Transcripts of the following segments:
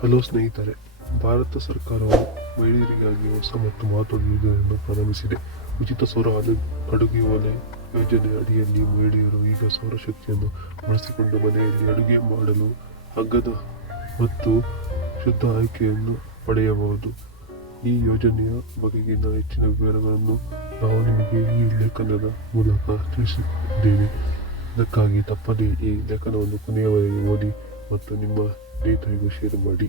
Hello ಸ್ನೇಹಿತರೆ, ಭಾರತ ಸರ್ಕಾರವು ಮಹಿಳೆಯರಿಗಾಗಿ ಹೊಸ ಮತ್ತು ಮಹತ್ವದ ಯೋಜನೆಯನ್ನು ಪ್ರಾರಂಭಿಸಿದೆ. ಉಚಿತ ಸೌರ ಅಡುಗೆ ಒಲೆ ಯೋಜನೆ ಅಡಿಯಲ್ಲಿ ಮಹಿಳೆಯರು ಈಗ ಸೌರಶಕ್ತಿಯನ್ನು ಬಳಸಿಕೊಂಡು ಮನೆಯಲ್ಲಿ ಅಡುಗೆ ಮಾಡಲು ಅಗ್ಗದ ಮತ್ತು ಶುದ್ಧ ಆಯ್ಕೆಯನ್ನು ಪಡೆಯಬಹುದು. ಈ ಯೋಜನೆಯ ಬಗೆಗಿನ ಹೆಚ್ಚಿನ ವಿವರಗಳನ್ನು ನಾವು ನಿಮಗೆ ಈ ಲೇಖನದ ಮೂಲಕ ತಿಳಿಸಿದ್ದೇವೆ. ಇದಕ್ಕಾಗಿ ತಪ್ಪದೇ ಈ ಲೇಖನವನ್ನು ಕೊನೆಯವರೆಗೆ ಓದಿ ಮತ್ತು ನಿಮ್ಮ ಸ್ನೇಹಿತರಿಗೂ ಶೇರ್ ಮಾಡಿ.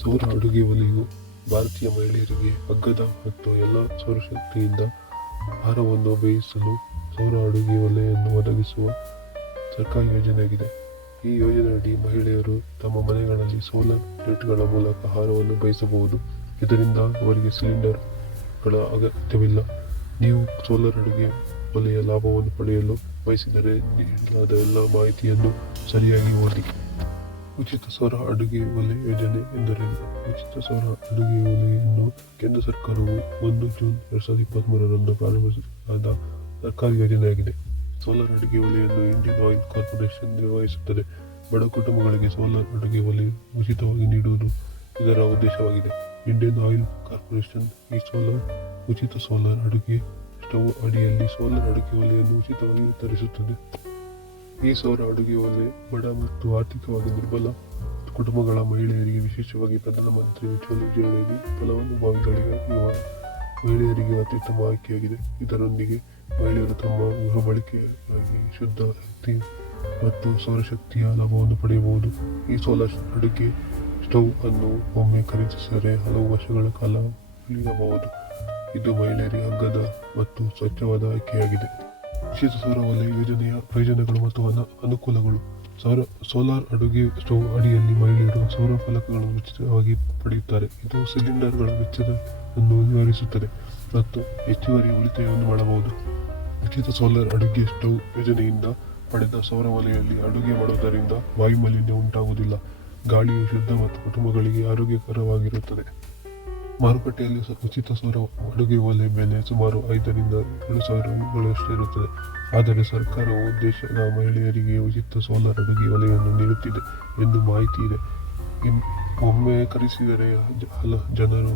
ಸೌರ ಅಡುಗೆ ಒಲೆಯು ಭಾರತೀಯ ಮಹಿಳೆಯರಿಗೆ ಅಗ್ಗದ ಮತ್ತು ಎಲ್ಲ ಸೌರಶಕ್ತಿಯಿಂದ ಆಹಾರವನ್ನು ಬೇಯಿಸಲು ಸೌರ ಅಡುಗೆ ಒಲೆಯನ್ನು ಒದಗಿಸುವ ಸರ್ಕಾರಿ ಯೋಜನೆಯಾಗಿದೆ. ಈ ಯೋಜನೆಯಡಿ ಮಹಿಳೆಯರು ತಮ್ಮ ಮನೆಗಳಲ್ಲಿ ಸೋಲಾರ್ ಪ್ಲೇಟ್ಗಳ ಮೂಲಕ ಆಹಾರವನ್ನು ಬೇಯಿಸಬಹುದು. ಇದರಿಂದ ಅವರಿಗೆ ಸಿಲಿಂಡರ್ಗಳ ಅಗತ್ಯವಿಲ್ಲ. ನೀವು ಸೋಲಾರ್ ಅಡುಗೆ ಒಲೆಯ ಲಾಭವನ್ನು ಪಡೆಯಲು ಬಯಸಿದರೆ ನೀಡಲಾದ ಎಲ್ಲ ಮಾಹಿತಿಯನ್ನು ಸರಿಯಾಗಿ ಓದಿ. ಉಚಿತ ಸೌರ ಅಡುಗೆ ಒಲೆ ಯೋಜನೆ ಎಂದರೇನು? ಉಚಿತ ಸೌರ ಅಡುಗೆ ಒಲೆಯನ್ನು ಕೇಂದ್ರ ಸರ್ಕಾರವು 1 ಜೂನ್ 2023 ಪ್ರಾರಂಭಿಸಲಾದ ಸರ್ಕಾರಿ ಯೋಜನೆಯಾಗಿದೆ. ಸೋಲಾರ್ ಅಡುಗೆ ಒಲೆಯನ್ನು ಇಂಡಿಯನ್ ಆಯಿಲ್ ಕಾರ್ಪೊರೇಷನ್ ನಿರ್ವಹಿಸುತ್ತದೆ. ಬಡ ಕುಟುಂಬಗಳಿಗೆ ಸೋಲಾರ್ ಅಡುಗೆ ಒಲೆ ಉಚಿತವಾಗಿ ನೀಡುವುದು ಇದರ ಉದ್ದೇಶವಾಗಿದೆ. ಇಂಡಿಯನ್ ಆಯಿಲ್ ಕಾರ್ಪೊರೇಷನ್ ಈ ಉಚಿತ ಸೋಲಾರ್ ಅಡುಗೆ ಸ್ಟವ್ ಅಡಿಯಲ್ಲಿ ಸೋಲಾರ್ ಅಡುಗೆ ಒಲೆಯನ್ನು ಉಚಿತವಾಗಿ ವಿತರಿಸುತ್ತದೆ. ಈ ಸೌರ ಅಡುಗೆ ಒಲೆ ಬಡ ಮತ್ತು ಆರ್ಥಿಕವಾಗಿ ದುರ್ಬಲ ಕುಟುಂಬಗಳ ಮಹಿಳೆಯರಿಗೆ, ವಿಶೇಷವಾಗಿ ಪ್ರಧಾನಮಂತ್ರಿ ಉಜ್ವಲ ಯೋಜನೆಯಡಿ ಫಲಾನುಭವಿಗಳಿರುವ ಮಹಿಳೆಯರಿಗೆ ಅತ್ಯುತ್ತಮ ಆಯ್ಕೆಯಾಗಿದೆ. ಇದರೊಂದಿಗೆ ಮಹಿಳೆಯರು ತಮ್ಮ ಗೃಹ ಬಳಕೆಗಾಗಿ ಶುದ್ಧ ಶಕ್ತಿ ಮತ್ತು ಸೌರಶಕ್ತಿಯ ಲಾಭವನ್ನು ಪಡೆಯಬಹುದು. ಈ ಸೋಲಾರ್ ಅಡುಗೆ ಸ್ಟವ್ ಅನ್ನು ಒಮ್ಮೆ ಖರೀದಿಸಿದರೆ ಹಲವು ವರ್ಷಗಳ ಕಾಲ ಉಳಿಯಬಹುದು. ಇದು ಮಹಿಳೆಯರಿಗೆ ಅಗ್ಗದ ಮತ್ತು ಸ್ವಚ್ಛವಾದ ಆಯ್ಕೆಯಾಗಿದೆ. ಉಚಿತ ಸೌರ ಒಲೆ ಯೋಜನೆಯ ಪ್ರಯೋಜನಗಳು ಮತ್ತು ಅನುಕೂಲಗಳು. ಸೋಲಾರ್ ಅಡುಗೆ ಸ್ಟವ್ ಅಡಿಯಲ್ಲಿ ಮಹಿಳೆಯರು ಸೌರ ಫಲಕಗಳನ್ನು ಉಚಿತವಾಗಿ ಪಡೆಯುತ್ತಾರೆ. ಇದು ಸಿಲಿಂಡರ್ಗಳ ವೆಚ್ಚವನ್ನು ನಿವಾರಿಸುತ್ತದೆ ಮತ್ತು ಹೆಚ್ಚುವರಿ ಉಳಿತಾಯವನ್ನು ಮಾಡಬಹುದು. ಉಚಿತ ಸೋಲಾರ್ ಅಡುಗೆ ಸ್ಟವ್ ಯೋಜನೆಯಿಂದ ಪಡೆದ ಸೌರ ಒಲೆಯಲ್ಲಿ ಅಡುಗೆ ಮಾಡುವುದರಿಂದ ವಾಯು ಮಾಲಿನ್ಯ ಉಂಟಾಗುವುದಿಲ್ಲ. ಗಾಳಿಯು ಶುದ್ಧ ಮತ್ತು ಕುಟುಂಬಗಳಿಗೆ ಆರೋಗ್ಯಕರವಾಗಿರುತ್ತದೆ. ಮಾರುಕಟ್ಟೆಯಲ್ಲಿ ಉಚಿತ ಸೌರ ಅಡುಗೆ ಒಲೆ ಬೆಲೆ ಸುಮಾರು 5 ರಿಂದ 7 ಸಾವಿರಗಳಷ್ಟು ಇರುತ್ತದೆ. ಆದರೆ ಸರ್ಕಾರವು ದೇಶದ ಮಹಿಳೆಯರಿಗೆ ಉಚಿತ ಸೋಲಾರ್ ಅಡುಗೆ ಒಲೆಯನ್ನು ನೀಡುತ್ತಿದೆ ಎಂದು ಮಾಹಿತಿ ಇದೆ. ಒಮ್ಮೆ ಖರೀದಿಸಿದರೆ ಜನರು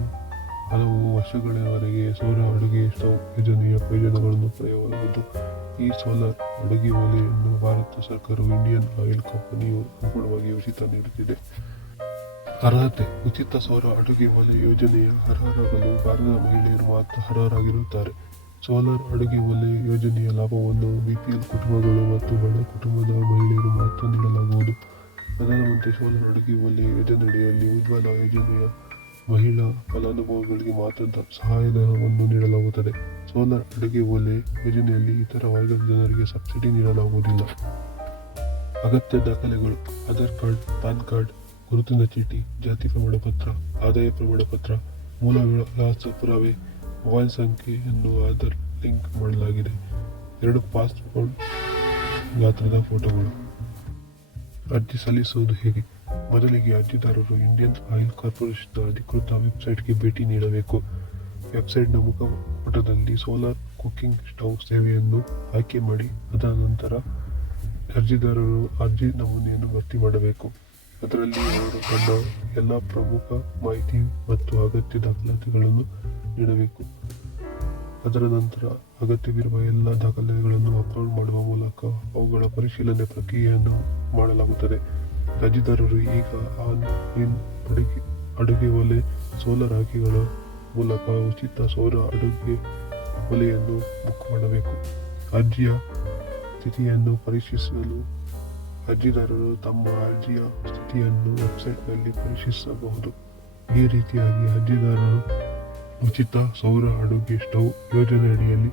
ಹಲವು ವರ್ಷಗಳವರೆಗೆ ಸೌರ ಅಡುಗೆ ಸ್ಟವ್ ಯೋಜನೆಯ ಪ್ರಯೋಜನಗಳನ್ನು ಪಡೆಯಬಹುದು. ಈ ಸೋಲಾರ್ ಅಡುಗೆ ಒಲೆಯನ್ನು ಭಾರತ ಸರ್ಕಾರವು ಇಂಡಿಯನ್ ಆಯಿಲ್ ಕಂಪನಿಯು ಸಂಪೂರ್ಣವಾಗಿ ಉಚಿತ ನೀಡುತ್ತಿದೆ. ಅರ್ಹತೆ. ಉಚಿತ ಸೌರ ಅಡುಗೆ ಒಲೆ ಯೋಜನೆಯ ಅರ್ಹರಾಗಲು ಭಾರತದ ಮಹಿಳೆಯರು ಮಾತ್ರ ಅರ್ಹರಾಗಿರುತ್ತಾರೆ. ಸೋಲಾರ್ ಅಡುಗೆ ಒಲೆ ಯೋಜನೆಯ ಲಾಭವನ್ನು ಬಿಪಿಎಲ್ ಕುಟುಂಬಗಳು ಮತ್ತು ಬಡ ಕುಟುಂಬದ ಮಹಿಳೆಯರು ಮಾತ್ರ ನೀಡಲಾಗುವುದು. ಪ್ರಧಾನಮಂತ್ರಿ ಸೋಲಾರ್ ಅಡುಗೆ ಒಲೆ ಯೋಜನೆಯಡಿಯಲ್ಲಿ ಉಜ್ವಲ ಯೋಜನೆಯ ಮಹಿಳಾ ಫಲಾನುಭವಿಗಳಿಗೆ ಮಾತ್ರ ಸಹಾಯಧನವನ್ನು ನೀಡಲಾಗುತ್ತದೆ. ಸೋಲಾರ್ ಅಡುಗೆ ಒಲೆ ಯೋಜನೆಯಲ್ಲಿ ಇತರ ವರ್ಗದ ಜನರಿಗೆ ಸಬ್ಸಿಡಿ ನೀಡಲಾಗುವುದಿಲ್ಲ. ಅಗತ್ಯ ದಾಖಲೆಗಳು: ಆಧಾರ್ ಕಾರ್ಡ್, ಪ್ಯಾನ್ ಕಾರ್ಡ್, ಗುರುತಿನ ಚೀಟಿ, ಜಾತಿ ಪ್ರಮಾಣ ಪತ್ರ, ಆದಾಯ ಪ್ರಮಾಣ ಪತ್ರ, ಮೂಲ ವಿಳಾಸ ಪುರಾವೆ, ಮೊಬೈಲ್ ಸಂಖ್ಯೆಯನ್ನು ಆಧಾರ್ ಲಿಂಕ್ ಮಾಡಲಾಗಿದೆ, 2 ಪಾಸ್ಪೋರ್ಟ್ ಗಾತ್ರದ ಫೋಟೋಗಳು. ಅರ್ಜಿ ಸಲ್ಲಿಸುವುದು ಹೇಗೆ? ಮೊದಲಿಗೆ ಅರ್ಜಿದಾರರು ಇಂಡಿಯನ್ ಆಯಿಲ್ ಕಾರ್ಪೊರೇಷನ್ನ ಅಧಿಕೃತ ವೆಬ್ಸೈಟ್ಗೆ ಭೇಟಿ ನೀಡಬೇಕು. ವೆಬ್ಸೈಟ್ನ ಮುಖಪುಟದಲ್ಲಿ ಸೋಲಾರ್ ಕುಕಿಂಗ್ ಸ್ಟವ್ ಸೇವೆಯನ್ನು ಆಯ್ಕೆ ಮಾಡಿ. ಅದರ ನಂತರ ಅರ್ಜಿದಾರರು ಅರ್ಜಿ ನಮೂನೆಯನ್ನು ಭರ್ತಿ ಮಾಡಬೇಕು. ಅದರಲ್ಲಿ ಅವರು ತನ್ನ ಎಲ್ಲ ಪ್ರಮುಖ ಮಾಹಿತಿ ಮತ್ತು ಅಗತ್ಯ ದಾಖಲಾತಿಗಳನ್ನು ನೀಡಬೇಕು. ಅದರ ನಂತರ ಅಗತ್ಯವಿರುವ ಎಲ್ಲ ದಾಖಲೆಗಳನ್ನು ಅಪ್ಲೋಡ್ ಮಾಡುವ ಮೂಲಕ ಅವುಗಳ ಪರಿಶೀಲನೆ ಪ್ರಕ್ರಿಯೆಯನ್ನು ಮಾಡಲಾಗುತ್ತದೆ. ಅರ್ಜಿದಾರರು ಈಗ ಅಡುಗೆ ಒಲೆ ಸೋಲಾರ್ ಆಯ್ಕೆಗಳ ಮೂಲಕ ಉಚಿತ ಸೌರ ಅಡುಗೆ ಒಲೆಯನ್ನು ಬುಕ್ ಮಾಡಬೇಕು. ಅರ್ಜಿಯ ಸ್ಥಿತಿಯನ್ನು ಪರೀಕ್ಷಿಸಲು ಅರ್ಜಿದಾರರು ತಮ್ಮ ಅರ್ಜಿಯ ಸ್ಥಿತಿಯನ್ನು ವೆಬ್ಸೈಟ್ನಲ್ಲಿ ಪರಿಶೀಲಿಸಬಹುದು. ಈ ರೀತಿಯಾಗಿ ಅರ್ಜಿದಾರರು ಉಚಿತ ಸೌರ ಅಡುಗೆ ಸ್ಟವ್ ಯೋಜನೆಯಡಿಯಲ್ಲಿ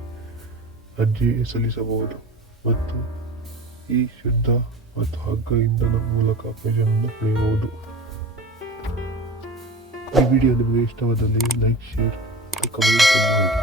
ಅರ್ಜಿ ಸಲ್ಲಿಸಬಹುದು ಮತ್ತು ಈ ಶುದ್ಧ ಮತ್ತು ಅಗ್ಗ ಇಂಧನ ಮೂಲಕ ಪ್ರಯೋಜನ ಪಡೆಯಬಹುದು. ಈ ವಿಡಿಯೋ ನಿಮಗೆ ಇಷ್ಟವಾದಲ್ಲಿ ಲೈಕ್, ಶೇರ್ ಮತ್ತು ಕಮೆಂಟ್ ಮಾಡಿ.